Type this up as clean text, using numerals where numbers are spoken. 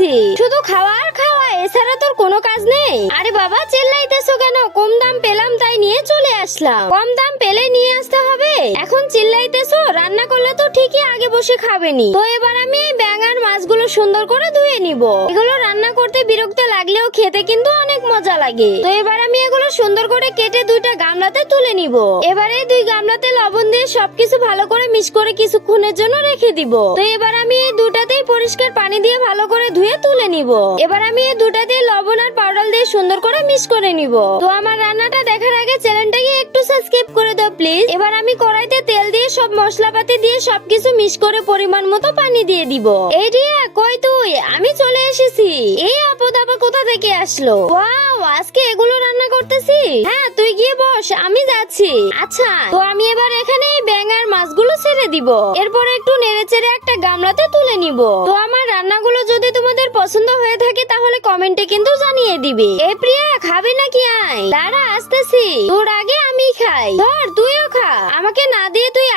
আসছি। শুধু খাওয়া আর খাওয়া, এছাড়া তোর কোনো কাজ নেই? আরে বাবা চিল্লাইতেছো কেন? কম দাম পেলাম তাই নিয়ে চলে আসলাম। কম দাম পেলে নিয়ে আসতে হবে, এখন চিল্লাইতেছো? রান্না করলে তো ঠিকই আগে বসে খাবেনি। তো এবার আমি এই ব্যাঙ আর মাছগুলো সুন্দর করে ধুয়ে নিব। এগুলো রান্না করতে বিরক্ত লাগলেও খেতে কিন্তু অনেক মজা লাগে। তো এবার আমি এগুলো সুন্দর করে কেটে দুইটা গামলাতে তুলে নিব। এবারে দুই গামলাতে লবণ দিয়ে সবকিছু ভালো করে মিক্স করে কিছুক্ষণের জন্য রেখে দিব। তো এবার আমি এই দুটাতেই পরিষ্কার পানি দিয়ে ভালো করে ধুয়ে তুলে নিব। এবার আমি এই দুটাতে লবণ আর পাউডার দিয়ে সুন্দর করে মিক্স করে নিব। তো আমার রান্নাটা দেখার আগে চ্যানেলটাকে একটু সাবস্ক্রাইব করে দাও প্লিজ। এবার আমি কড়াইতে তেল দিয়ে সব মশলাপাতি দিয়ে সবকিছু মিক্স করে পরিমাণ মতো পানি দিয়ে দিব। এই রিয়া কই তুই? আমি চলে এসেছি। এই আপদ আবার কোথা থেকে আসলো? ওয়াও, আজকে এগুলো রান্না করতেছি। হ্যাঁ তুই গিয়ে বস, আমি যাচ্ছি। আচ্ছা, তো আমি এবার এখানে এই ব্যাঙ আর মাছগুলো ছেড়ে দিব। এরপর একটু নেড়েচেড়ে একটা গামলাতে তুলে নিব। তো আমার রান্নাগুলো যদি তোমাদের পছন্দ হয়ে থাকে তাহলে কমেন্টে কিন্তু জানিয়ে দিবে। এই প্রিয়া খাবি নাকি? আয়, দাঁড়া আসতেছি। তোর আগে আমি খাই। ধর তুইও খা। আমাকে না দিয়ে তুই